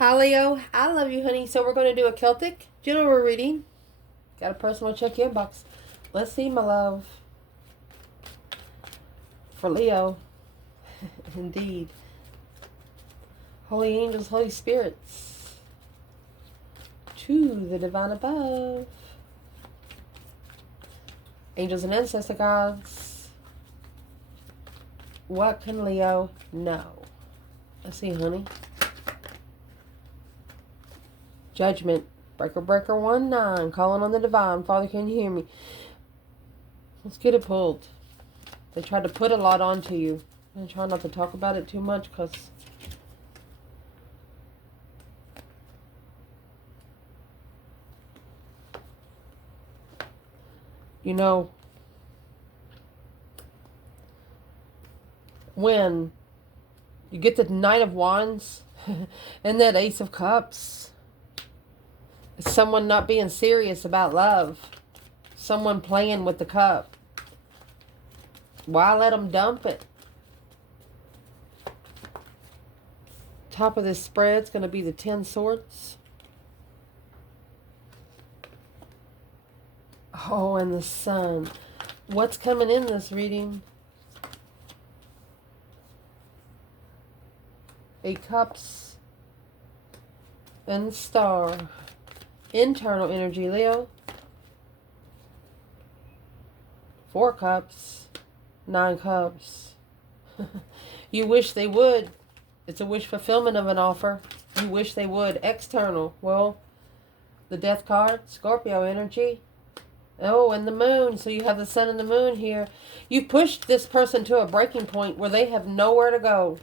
Hi, Leo. I love you, honey. So we're going to do a Celtic general reading. Got a personal check inbox. Let's see, my love. For Leo. Indeed. Holy angels, holy spirits. To the divine above. Angels and ancestor gods. What can Leo know? Let's see, honey. Judgment. Breaker 1-9. Calling on the divine. Father, can you hear me? Let's get it pulled. They tried to put a lot onto you. I'm trying not to talk about it too much because you know, when you get the Knight of Wands and that Ace of Cups, it's someone not being serious about love. Someone playing with the cup. Why let them dump it? Top of this spread is going to be the 10 Swords. Oh, and the Sun. What's coming in this reading? 8 Cups and Star. Internal energy, Leo. 4 Cups. 9 Cups. You wish they would. It's a wish fulfillment of an offer. You wish they would. External. Well, the Death card. Scorpio energy. Oh, and the Moon. So you have the Sun and the Moon here. You pushed this person to a breaking point where they have nowhere to go.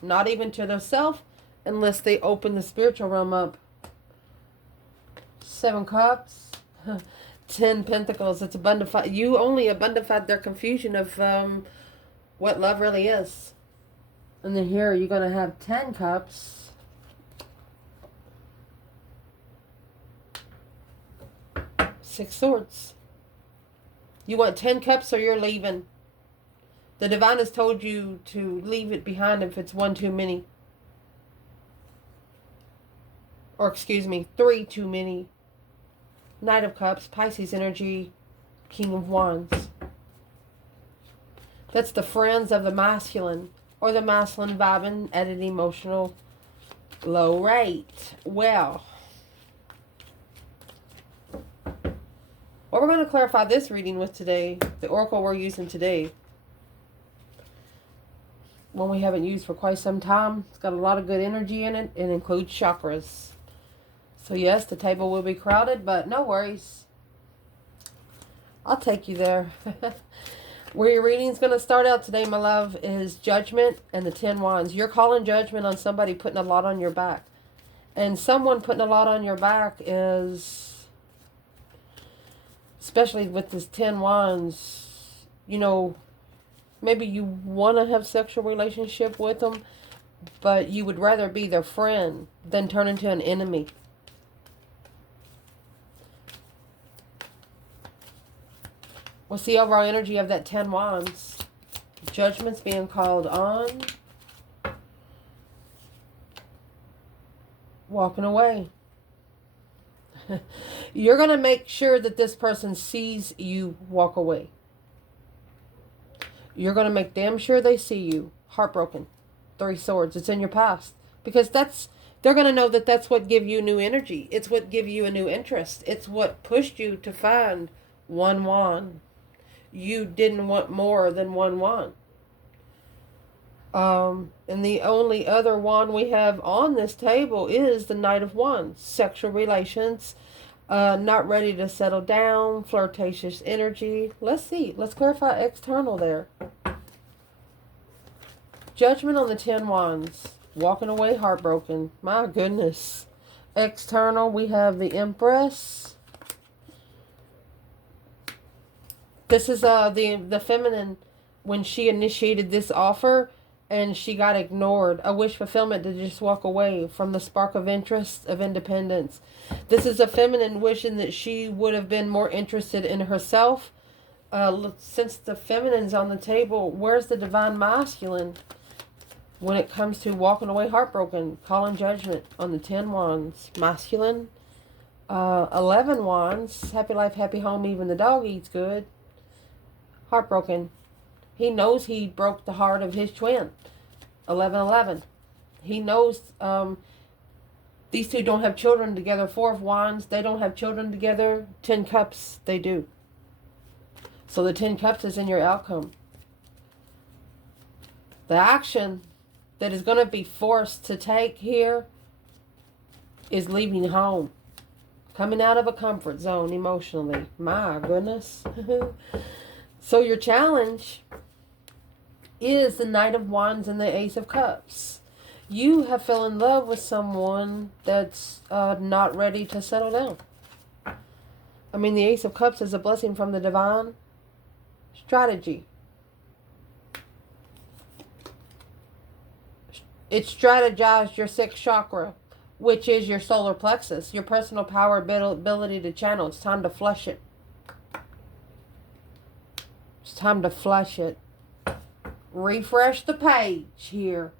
Not even to themselves unless they open the spiritual realm up. 7 Cups. 10 Pentacles. It's abundified. You only abundified their confusion of what love really is. And then here you're going to have 10 Cups. 6 Swords. You want 10 Cups or you're leaving. The divine has told you to leave it behind if it's 1 too many. Or excuse me, 3 too many. Knight of Cups, Pisces energy, King of Wands. That's the friends of the masculine. Or the masculine vibing at an emotional low rate. Well, what we're going to clarify this reading with today, the oracle we're using today, one we haven't used for quite some time. It's got a lot of good energy in it. It includes chakras. So yes, the table will be crowded, but no worries. I'll take you there. Where your reading's going to start out today, my love, is Judgment and the 10 Wands. You're calling judgment on somebody putting a lot on your back. And someone putting a lot on your back is, especially with this 10 Wands, you know, maybe you want to have sexual relationship with them, but you would rather be their friend than turn into an enemy. What's the overall energy of that 10 Wands? Judgment's being called on. Walking away. You're going to make sure that this person sees you walk away. You're going to make damn sure they see you. Heartbroken. 3 Swords. It's in your past. Because they're going to know that that's what give you new energy. It's what give you a new interest. It's what pushed you to find 1 wand. You didn't want more than 1 wand. And the only other wand we have on this table is the Knight of Wands. Sexual relations. Not ready to settle down. Flirtatious energy. Let's see. Let's clarify external there. Judgment on the 10 Wands. Walking away heartbroken. My goodness. External, we have the Empress. This is the feminine when she initiated this offer and she got ignored. A wish fulfillment to just walk away from the spark of interest of independence. This is a feminine wishing that she would have been more interested in herself. Since the feminine's on the table, where's the divine masculine? When it comes to walking away heartbroken, calling judgment on the 10 wands. Masculine. 11 wands. Happy life, happy home, even the dog eats good. Heartbroken. He knows he broke the heart of his twin. 1111. He knows these two don't have children together. 4 of wands, they don't have children together. 10 cups, they do. So the 10 cups is in your outcome. The action that is going to be forced to take here is leaving home. Coming out of a comfort zone emotionally. My goodness. So your challenge is the Knight of Wands and the Ace of Cups. You have fell in love with someone that's not ready to settle down. I mean, the Ace of Cups is a blessing from the divine. Strategy. It strategized your 6th chakra, which is your solar plexus, your personal power, ability to channel. It's time to flush it. It's time to flush it. Refresh the page here.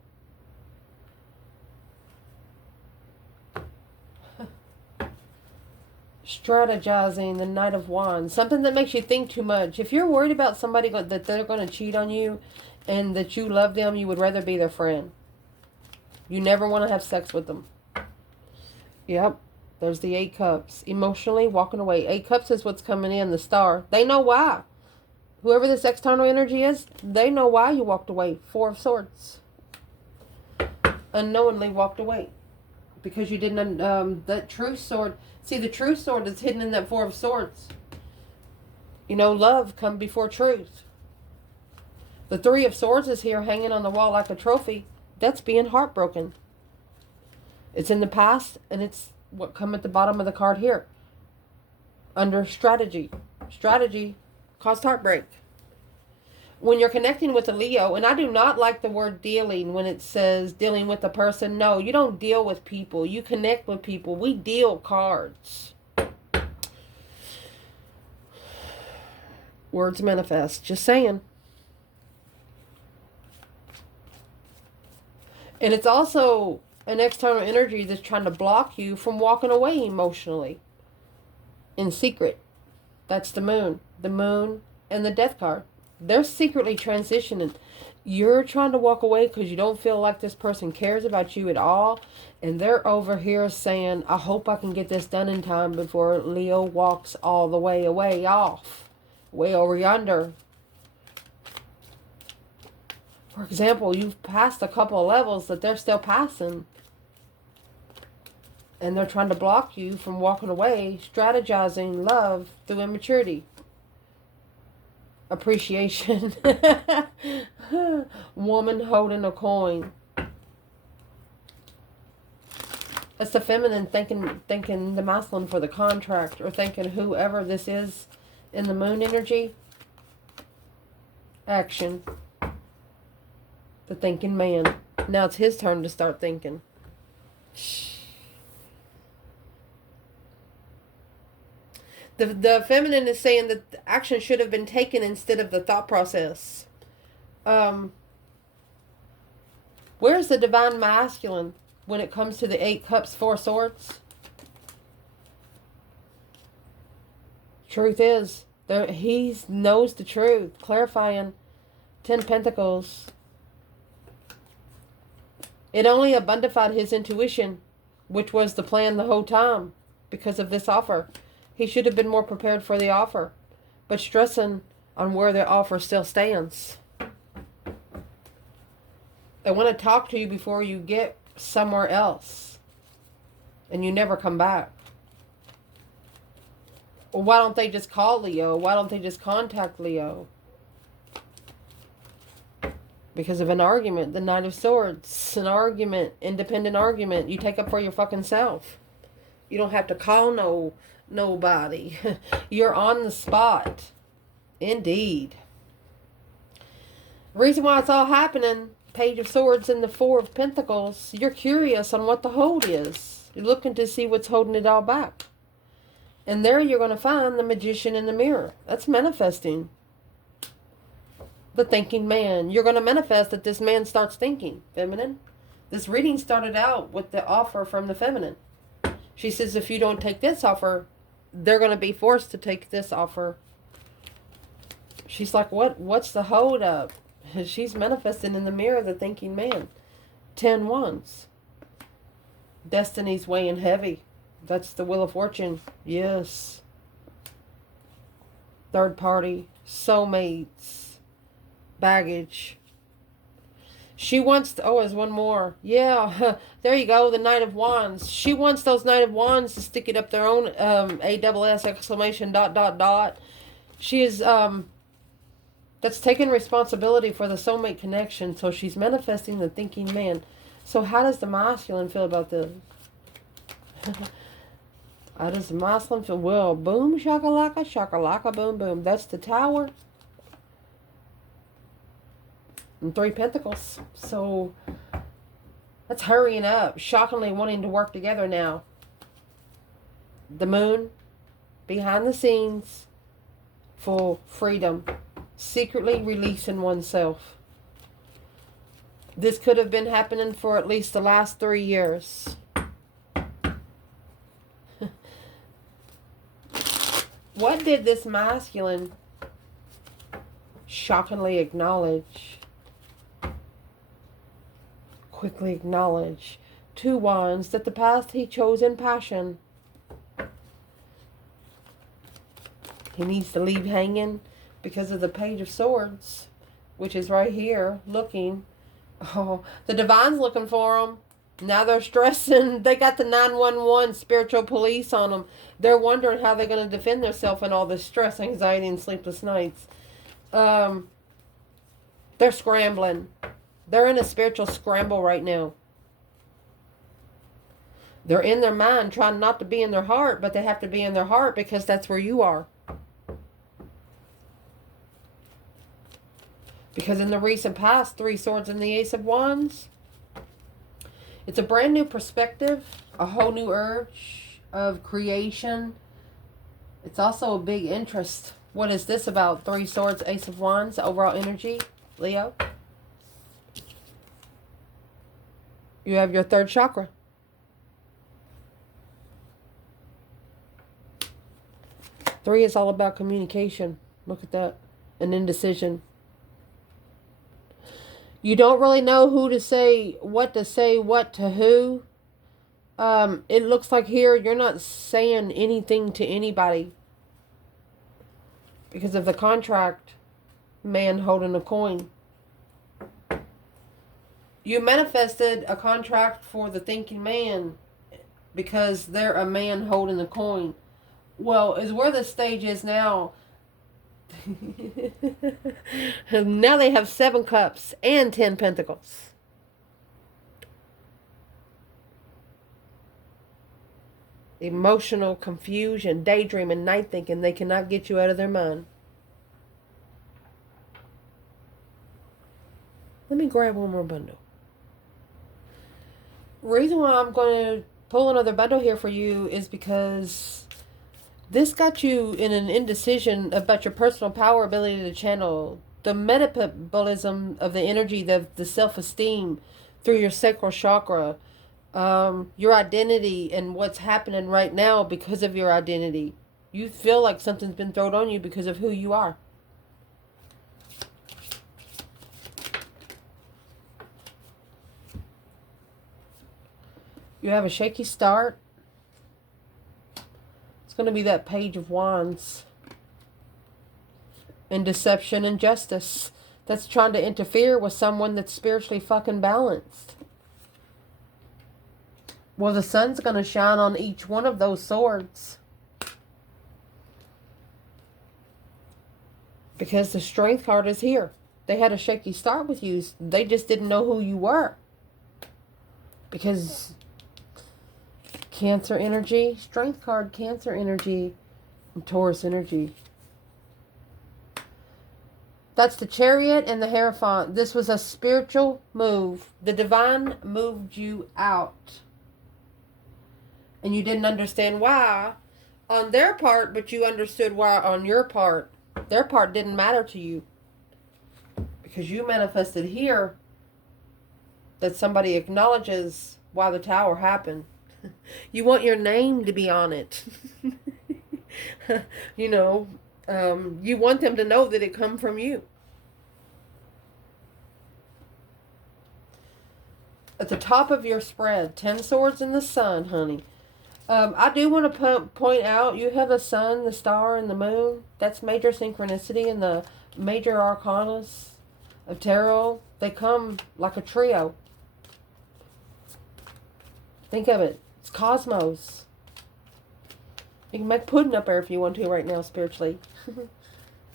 Strategizing, the Knight of Wands. Something that makes you think too much. If you're worried about somebody that they're going to cheat on you and that you love them, you would rather be their friend. You never want to have sex with them. Yep. There's the 8 cups. Emotionally walking away. 8 cups is what's coming in, the star. They know why. Whoever this external energy is, they know why you walked away. 4 of swords. Unknowingly walked away. Because you didn't, that true sword. See, the true sword is hidden in that 4 of swords. You know, love come before truth. The 3 of swords is here hanging on the wall like a trophy. That's being heartbroken. It's in the past, and it's what come at the bottom of the card here. Under strategy. Strategy caused heartbreak. When you're connecting with a Leo, and I do not like the word dealing when it says dealing with a person. No, you don't deal with people. You connect with people. We deal cards. Words manifest. Just saying. And it's also an external energy that's trying to block you from walking away emotionally. In secret. That's the moon. The moon and the death card. They're secretly transitioning. You're trying to walk away because you don't feel like this person cares about you at all. And they're over here saying, I hope I can get this done in time before Leo walks all the way away off. Way over yonder. For example, you've passed a couple of levels that they're still passing. And they're trying to block you from walking away, strategizing love through immaturity. Appreciation. Woman holding a coin. That's the feminine thinking the masculine for the contract, or thinking whoever this is in the moon energy. Action. The thinking man. Now it's his turn to start thinking. The feminine is saying that the action should have been taken instead of the thought process. Where's the divine masculine when it comes to the 8 cups, 4 swords? Truth is, he knows the truth. Clarifying. 10 pentacles. It only abundified his intuition, which was the plan the whole time, because of this offer. He should have been more prepared for the offer, but stressing on where the offer still stands. They want to talk to you before you get somewhere else, and you never come back. Well, why don't they just call Leo? Why don't they just contact Leo? Because of an argument, the Knight of Swords, an argument, independent argument. You take up for your fucking self. You don't have to call nobody. You're on the spot. Indeed. Reason why it's all happening, Page of Swords and the 4 of Pentacles, you're curious on what the hold is. You're looking to see what's holding it all back. And there you're going to find the Magician in the mirror. That's manifesting. The thinking man. You're going to manifest that this man starts thinking, feminine. This reading started out with the offer from the feminine. She says if you don't take this offer, they're going to be forced to take this offer. She's like, what's the hold up? She's manifesting in the mirror the thinking man. 10 wands. Destiny's weighing heavy. That's the Wheel of Fortune. Yes. Third party. Soulmates. Baggage. She wants to, oh, there's one more. Yeah, there you go, the Knight of Wands. She wants those Knight of Wands to stick it up their own, ASS exclamation ... She is, that's taking responsibility for the soulmate connection, so she's manifesting the thinking man. So how does the masculine feel about this? How does the masculine feel? Well, boom, shakalaka, boom, boom. That's the Tower. And 3 Pentacles. So that's hurrying up. Shockingly wanting to work together now. The Moon. Behind the scenes. Full freedom. Secretly releasing oneself. This could have been happening for at least the last 3 years. What did this masculine shockingly acknowledge? Quickly acknowledge. 2 wands, that the path he chose in passion. He needs to leave hanging because of the Page of Swords, which is right here, looking. Oh, the Divine's looking for him. Now they're stressing. They got the 911 spiritual police on them. They're wondering how they're going to defend themselves in all this stress, anxiety, and sleepless nights. They're scrambling. They're in a spiritual scramble right now. They're in their mind trying not to be in their heart, but they have to be in their heart because that's where you are. Because in the recent past, 3 swords and the Ace of Wands, it's a brand new perspective, a whole new urge of creation. It's also a big interest. What is this about? 3 swords, Ace of Wands, overall energy, Leo. You have your 3rd chakra. Three is all about communication. Look at that. An indecision. You don't really know who to say, what to who. It looks like here you're not saying anything to anybody. Because of the contract. Man holding a coin. You manifested a contract for the thinking man because they're a man holding a coin. Well, is where the stage is now. Now they have 7 cups and 10 pentacles. Emotional confusion, daydreaming, night thinking. They cannot get you out of their mind. Let me grab one more bundle. Reason why I'm going to pull another bundle here for you is because this got you in an indecision about your personal power ability to channel the metabolism of the energy, the self-esteem through your sacral chakra, your identity and what's happening right now because of your identity. You feel like something's been thrown on you because of who you are. You have a shaky start. It's going to be that Page of Wands. And deception and justice. That's trying to interfere with someone that's spiritually fucking balanced. Well, the sun's going to shine on each one of those swords. Because the Strength card is here. They had a shaky start with you. They just didn't know who you were. Because Cancer energy, Strength card, Cancer energy, and Taurus energy. That's the Chariot and the Hierophant. This was a spiritual move. The Divine moved you out. And you didn't understand why on their part, but you understood why on your part. Their part didn't matter to you. Because you manifested here that somebody acknowledges why the tower happened. You want your name to be on it. You know, you want them to know that it come from you. At the top of your spread, 10 swords in the sun, honey. I do want to point out, you have the sun, the star, and the moon. That's major synchronicity in the major arcanas of tarot. They come like a trio. Think of it. It's cosmos. You can make pudding up there if you want to right now, spiritually.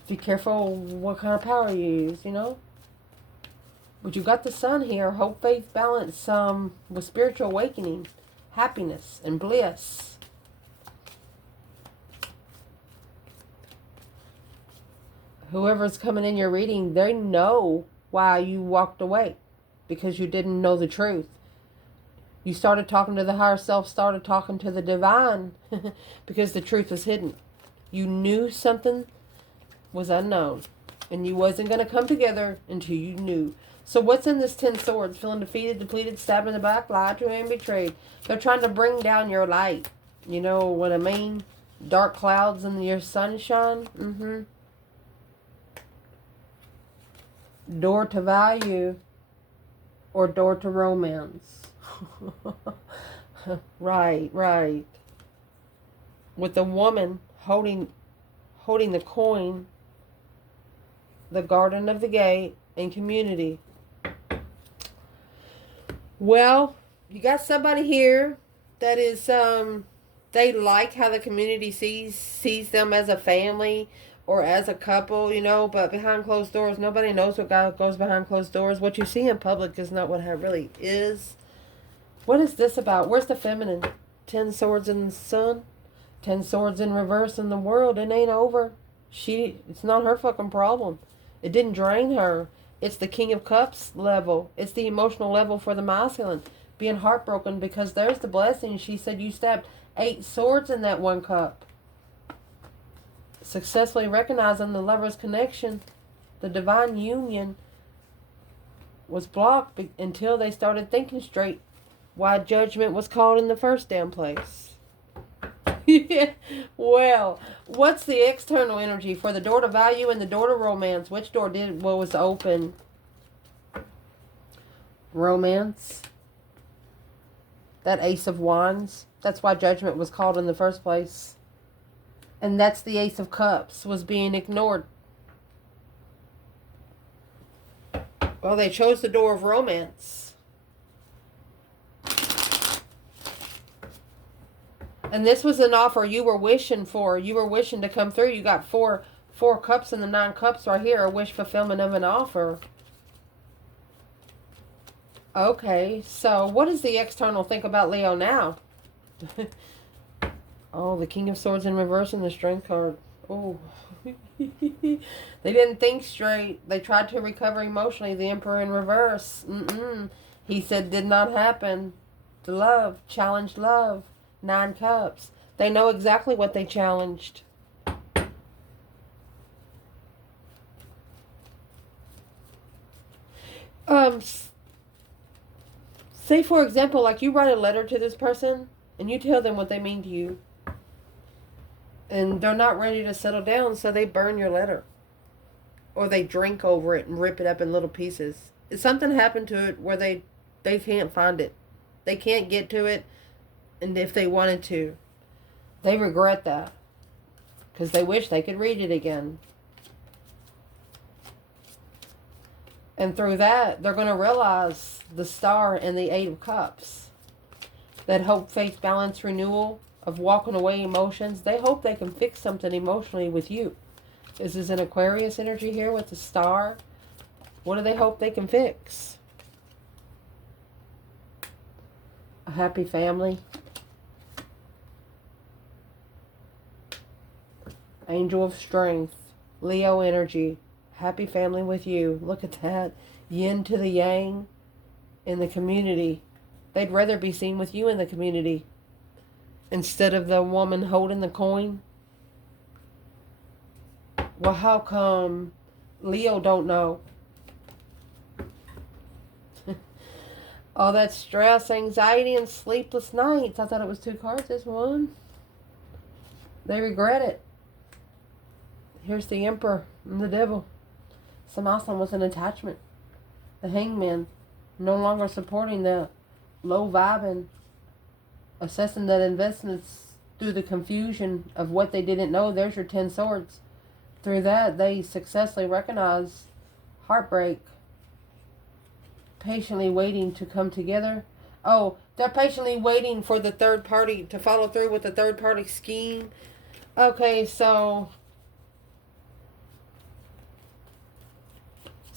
Be careful what kind of power you use, you know? But you got the sun here. Hope, faith, balance, with spiritual awakening, happiness, and bliss. Whoever's coming in your reading, they know why you walked away. Because you didn't know the truth. You started talking to the higher self, started talking to the divine. Because the truth was hidden. You knew something was unknown. And you wasn't going to come together until you knew. So what's in this 10 swords? Feeling defeated, depleted, stabbed in the back, lied to, and betrayed. They're trying to bring down your light. You know what I mean? Dark clouds in your sunshine. Door to value or door to romance. Right. With the woman holding the coin, the garden of the gate, and community. Well, you got somebody here that is, they like how the community sees them as a family or as a couple, you know, but behind closed doors, nobody knows what goes behind closed doors. What you see in public is not what it really is. What is this about? Where's the feminine? 10 swords in the sun, 10 swords in reverse in the world. It ain't over. It's not her fucking problem. It didn't drain her. It's the King of Cups level. It's the emotional level for the masculine. Being heartbroken because there's the blessing. She said you stabbed 8 swords in that one cup. Successfully recognizing the lover's connection. The divine union was blocked until they started thinking straight. Why judgment was called in the first damn place. Well, what's the external energy for the door to value and the door to romance? Which door was open? Romance. That Ace of Wands. That's why judgment was called in the first place. And that's the Ace of Cups was being ignored. Well, they chose the door of romance. And this was an offer you were wishing for. You were wishing to come through. You got four cups and the 9 cups right here. A wish fulfillment of an offer. Okay, so what does the external think about Leo now? Oh, the King of Swords in reverse and the Strength card. Oh. They didn't think straight. They tried to recover emotionally. The Emperor in reverse. He said did not happen. The love. Challenged love. 9 cups. They know exactly what they challenged. Say for example, like you write a letter to this person and you tell them what they mean to you. And they're not ready to settle down, so they burn your letter. Or they drink over it and rip it up in little pieces. Something happened to it where they can't find it. They can't get to it. And if they wanted to, they regret that. Because they wish they could read it again. And through that, they're going to realize the Star and the 8 of Cups. That hope, faith, balance, renewal of walking away emotions. They hope they can fix something emotionally with you. This is an Aquarius energy here with the Star. What do they hope they can fix? A happy family. Angel of Strength. Leo energy. Happy family with you. Look at that. Yin to the yang in the community. They'd rather be seen with you in the community instead of the woman holding the coin. Well, how come Leo don't know? All that stress, anxiety, and sleepless nights. I thought it was 2 cards. This one. They regret it. Here's the Emperor and the Devil. Some awesome was an attachment. The Hangman. No longer supporting the low vibing. Assessing that investments through the confusion of what they didn't know. There's your 10 swords. Through that, they successfully recognize heartbreak. Patiently waiting to come together. Oh, they're patiently waiting for the third party to follow through with the third party scheme. Okay, so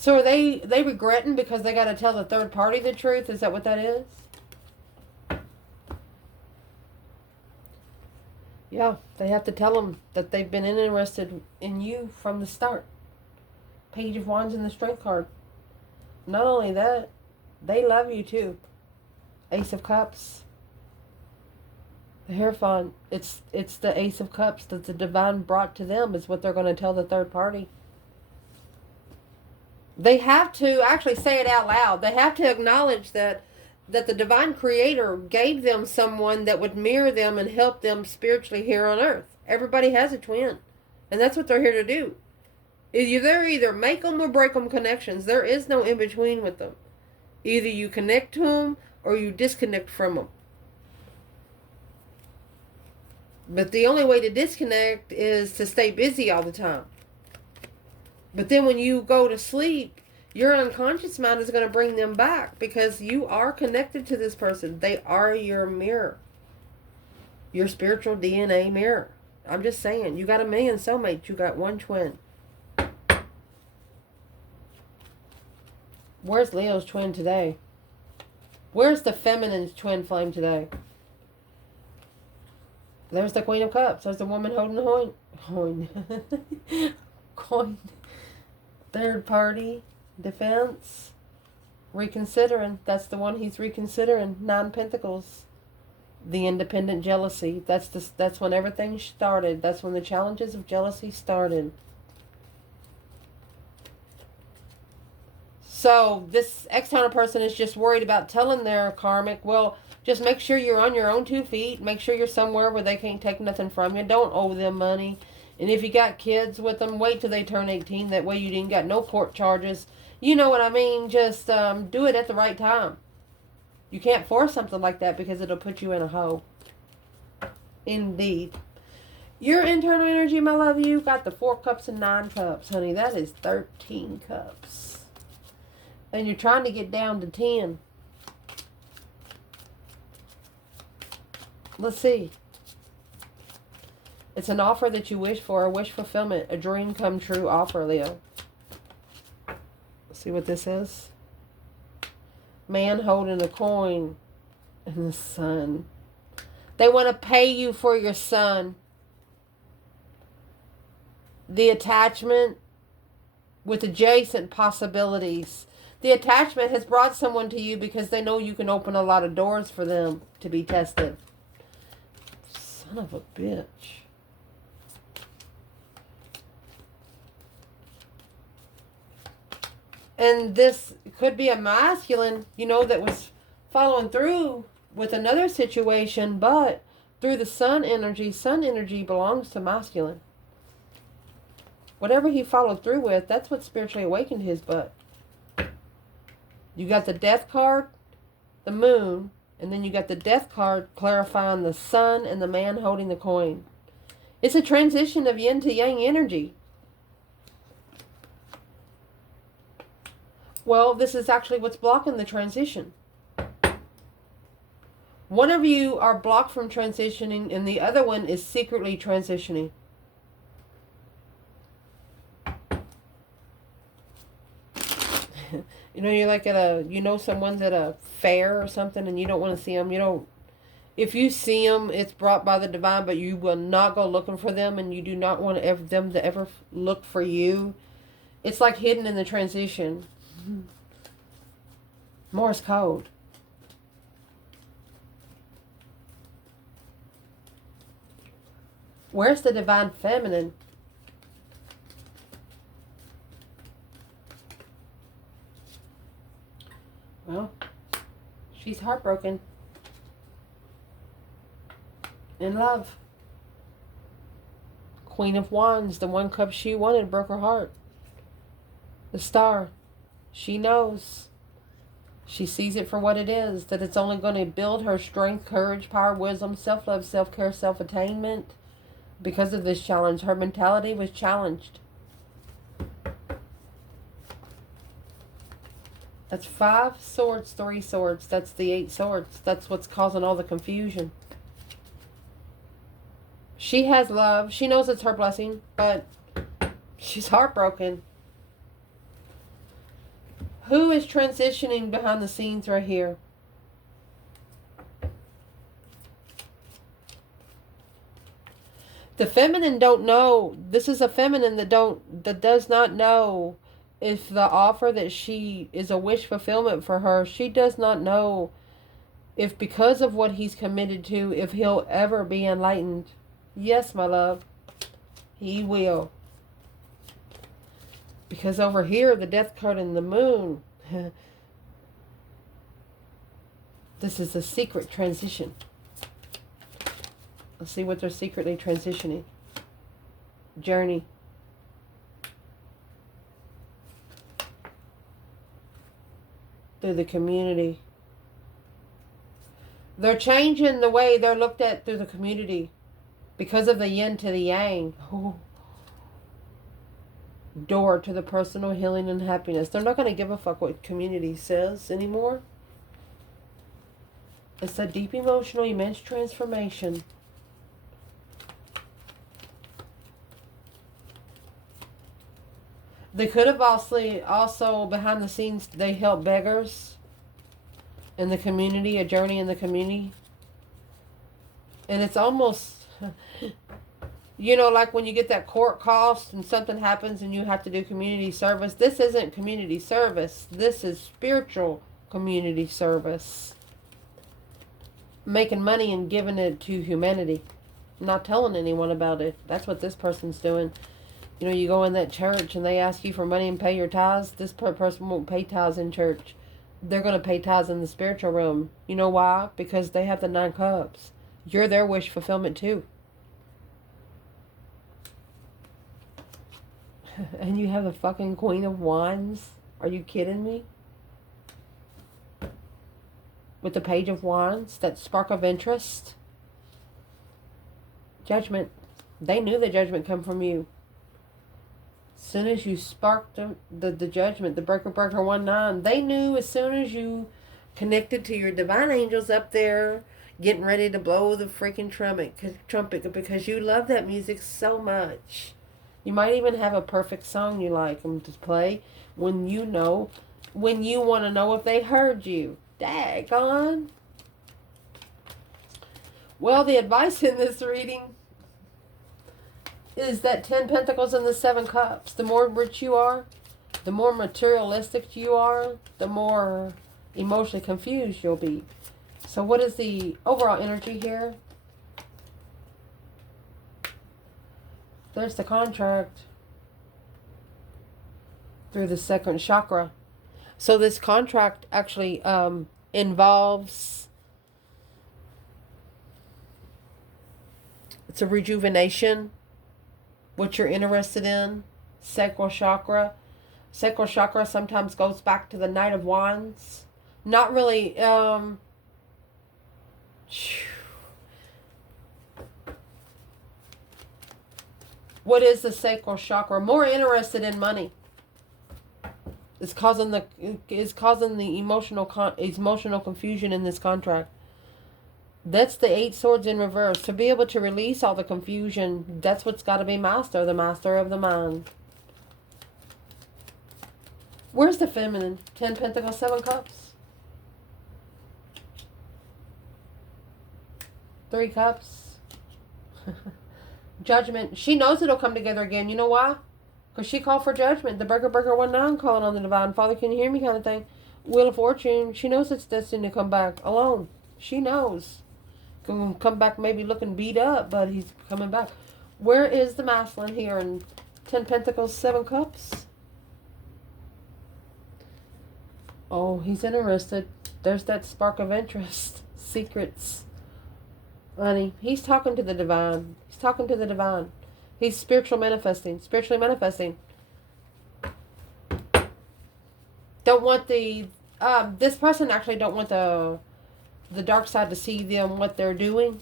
are they regretting because they got to tell the third party the truth? Is that what that is? Yeah, they have to tell them that they've been interested in you from the start. Page of Wands and the Strength card. Not only that, they love you too. Ace of Cups. The Hierophant. It's the Ace of Cups that the Divine brought to them is what they're going to tell the third party. They have to actually say it out loud. They have to acknowledge that the Divine Creator gave them someone that would mirror them and help them spiritually here on earth. Everybody has a twin. And that's what they're here to do. They're either make them or break them connections. There is no in between with them. Either you connect to them or you disconnect from them. But the only way to disconnect is to stay busy all the time. But then when you go to sleep, your unconscious mind is going to bring them back because you are connected to this person. They are your mirror. Your spiritual DNA mirror. I'm just saying, you got a million soulmates. You got one twin. Where's Leo's twin today? Where's the feminine's twin flame today? There's the Queen of Cups. There's the woman holding the coin. Third party. Defense. Reconsidering. That's the one he's reconsidering. 9 Pentacles. The independent jealousy. That's when everything started. That's when the challenges of jealousy started. So this external person is just worried about telling their karmic, well, just make sure you're on your own 2 feet. Make sure you're somewhere where they can't take nothing from you. Don't owe them money. And if you got kids with them, wait till they turn 18. That way you didn't got no court charges. You know what I mean? Just do it at the right time. You can't force something like that because it'll put you in a hole. Indeed. Your internal energy, my love, you got the 4 cups and 9 cups, honey. That is 13 cups. And you're trying to get down to 10. Let's see. It's an offer that you wish for, a wish fulfillment, a dream come true offer, Leo. Let's see what this is. Man holding a coin and the sun. They want to pay you for your son. The attachment with adjacent possibilities. The attachment has brought someone to you because they know you can open a lot of doors for them to be tested. Son of a bitch. And this could be a masculine, you know, that was following through with another situation, but through the sun energy belongs to masculine. Whatever he followed through with, that's what spiritually awakened his butt. You got the death card, the moon, and then you got the death card clarifying the sun and the man holding the coin. It's a transition of yin to yang energy. Well, this is actually what's blocking the transition. One of you are blocked from transitioning and the other one is secretly transitioning. You know, you're like someone's at a fair or something and you don't want to see them. If you see them, it's brought by the divine, but you will not go looking for them and you do not want them to ever look for you. It's like hidden in the transition. Morse code. Where's the divine feminine? Well, heartbroken. In love. Queen of Wands, the 1 cup she wanted, broke her heart. The Star, she knows. She sees it for what it is, that it's only going to build her strength, courage, power, wisdom, self-love, self-care, self-attainment. Because of this challenge, her mentality was challenged. That's 5 swords, 3 swords. That's the 8 swords. That's what's causing all the confusion. She has love. She knows it's her blessing, but she's heartbroken. Who is transitioning behind the scenes right here? The feminine don't know. This is a feminine that does not know if the offer that she is a wish fulfillment for her. She does not know if, because of what he's committed to, if he'll ever be enlightened. Yes, my love, he will. Because over here, the Death card and the Moon, this is a secret transition. Let's see what they're secretly transitioning. Journey. Through the community. They're changing the way they're looked at through the community. Because of the yin to the yang. Ooh. Door to the personal healing and happiness. They're not going to give a fuck what community says anymore. It's a deep emotional, immense transformation. They could have also behind the scenes, they help beggars in the community, a journey in the community. And it's almost... You know, like when you get that court cost and something happens and you have to do community service. This isn't community service. This is spiritual community service. Making money and giving it to humanity. Not telling anyone about it. That's what this person's doing. You know, you go in that church and they ask you for money and pay your tithes. This person won't pay tithes in church. They're going to pay tithes in the spiritual realm. You know why? Because they have the 9 cups. You're their wish fulfillment too. And you have the fucking Queen of Wands? Are you kidding me? With the Page of Wands, that spark of interest. Judgment. They knew the judgment come from you. As soon as you sparked the judgment, the breaker 1-9, they knew as soon as you connected to your divine angels up there, getting ready to blow the freaking trumpet because you love that music so much. You might even have a perfect song you like them to play when you want to know if they heard you. Daggone. Well, the advice in this reading is that 10 Pentacles and the 7 Cups. The more rich you are, the more materialistic you are, the more emotionally confused you'll be. So what is the overall energy here? There's the contract through the 2nd chakra. So this contract actually involves, it's a rejuvenation, what you're interested in, sacral chakra. Sacral chakra sometimes goes back to the Knight of Wands. Not really, what is the sacral chakra? More interested in money. It's causing the emotional confusion in this contract. That's the 8 swords in reverse. To be able to release all the confusion, that's what's got to be master, the master of the mind. Where's the feminine? 10 Pentacles, 7 Cups. 3 Cups. Judgment. She knows it'll come together again. You know why? Because she called for judgment. The breaker 1-9 calling on the divine. Father, can you hear me kind of thing. Wheel of Fortune. She knows it's destined to come back alone. She knows. Can come back maybe looking beat up, but he's coming back. Where is the masculine here in 10 Pentacles, 7 Cups? Oh, he's interested. There's that spark of interest. Secrets. Honey, he's talking to the divine. He's talking to the divine. He's spiritually manifesting. Don't want the... this person actually don't want the dark side to see them, what they're doing.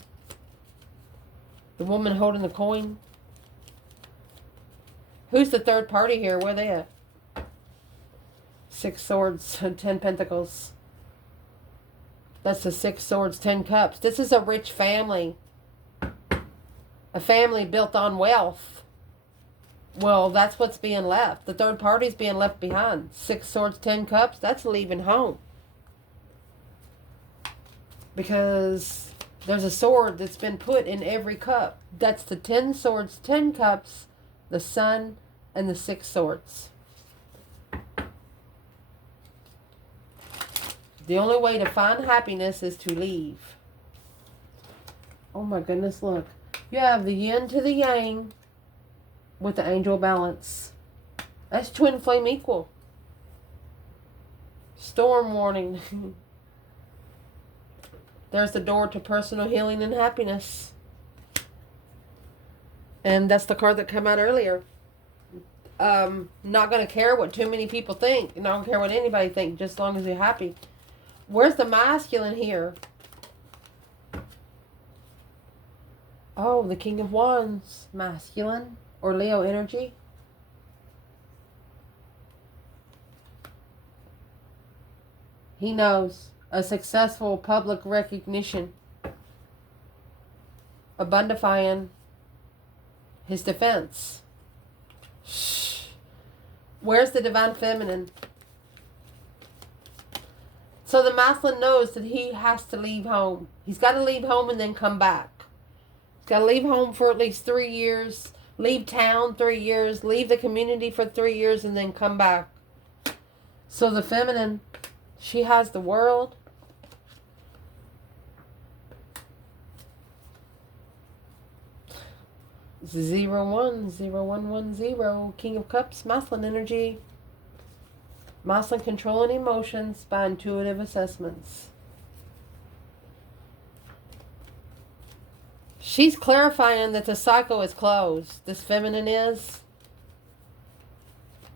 The woman holding the coin. Who's the third party here? Where are they at? 6 swords and 10 pentacles. That's the 6 swords, 10 cups. This is a rich family. A family built on wealth. Well, that's what's being left. The third party's being left behind. 6 swords, 10 cups. That's leaving home. Because there's a sword that's been put in every cup. That's the 10 swords, 10 cups, the sun, and the 6 swords. The only way to find happiness is to leave. Oh my goodness, look. You have the yin to the yang with the angel balance. That's twin flame equal. Storm warning. There's the door to personal healing and happiness. And that's the card that came out earlier. Not going to care what too many people think. And I don't care what anybody thinks, just as long as you're happy. Where's the masculine here? Oh, the King of Wands. Masculine or Leo energy. He knows. A successful public recognition. Abundifying his defense. Shh. Where's the divine feminine? So the masculine knows that he has to leave home. He's got to leave home and then come back. He's got to leave home for at least 3 years. Leave town 3 years. Leave the community for 3 years and then come back. So the feminine, she has the world. It's 010110. King of Cups, masculine energy. Masculine controlling emotions by intuitive assessments. She's clarifying that the cycle is closed. This feminine is.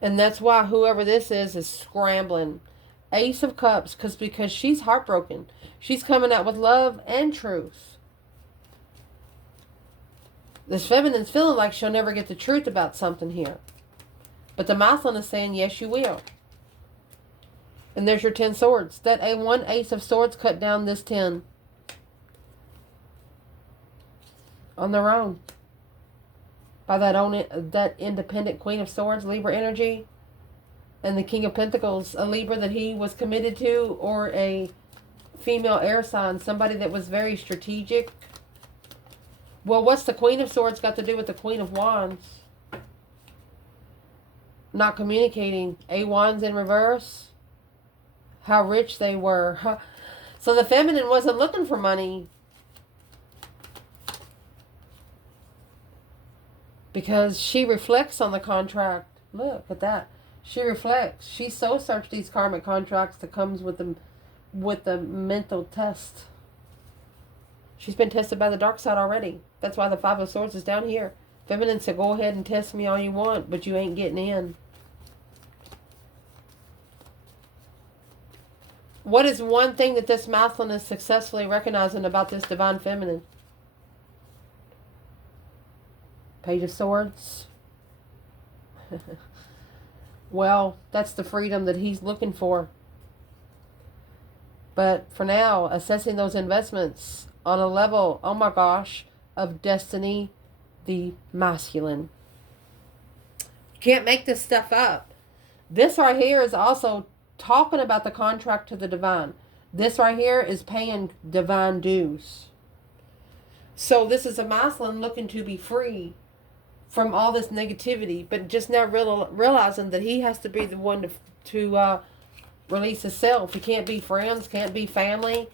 And that's why whoever this is scrambling. Ace of Cups, because she's heartbroken. She's coming out with love and truth. This feminine's feeling like she'll never get the truth about something here. But the masculine is saying, yes, you will. And there's your 10 swords. That one ace of swords cut down this 10. On their own. By that independent Queen of Swords, Libra energy. And the King of Pentacles, a Libra that he was committed to, or a female air sign, somebody that was very strategic. Well, what's the Queen of Swords got to do with the Queen of Wands? Not communicating. A Wands in reverse. How rich they were. So the feminine wasn't looking for money. Because she reflects on the contract. Look at that. She reflects. She soul searched these karmic contracts that comes with the mental test. She's been tested by the dark side already. That's why the 5 of Swords is down here. Feminine said, go ahead and test me all you want, but you ain't getting in. What is one thing that this masculine is successfully recognizing about this divine feminine? Page of Swords. Well, that's the freedom that he's looking for. But for now, assessing those investments on a level, oh my gosh, of destiny, the masculine. You can't make this stuff up. This right here is also talking about the contract to the divine. This right here is paying divine dues. So this is a masculine looking to be free from all this negativity, but just now realizing that he has to be the one to release himself. He can't be friends, can't be family.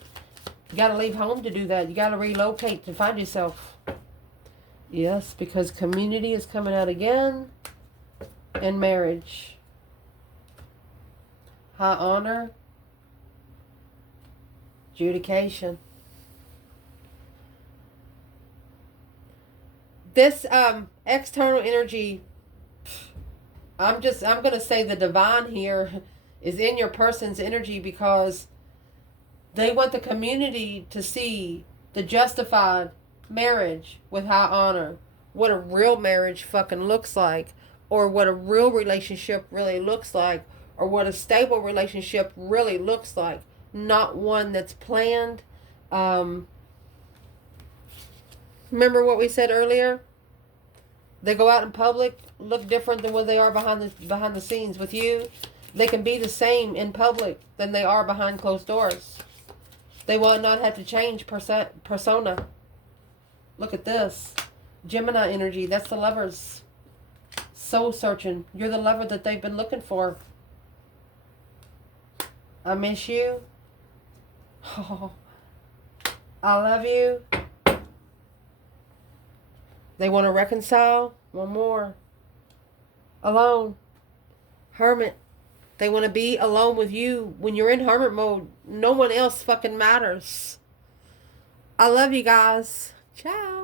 You got to leave home to do that. You got to relocate to find yourself. Yes, because community is coming out again, and marriage. High honor. Adjudication. This external energy, I'm going to say the divine here is in your person's energy, because they want the community to see the justified marriage with high honor, what a real marriage fucking looks like, or what a real relationship really looks like, or what a stable relationship really looks like, not one that's planned. Remember what we said earlier? They go out in public, look different than what they are behind the scenes. With you, they can be the same in public than they are behind closed doors. They will not have to change persona. Look at this. Gemini energy. That's the lovers. Soul searching. You're the lover that they've been looking for. I miss you. Oh, I love you. They want to reconcile. One more. Alone. Hermit. They want to be alone with you. When you're in hermit mode, no one else fucking matters. I love you guys. Ciao.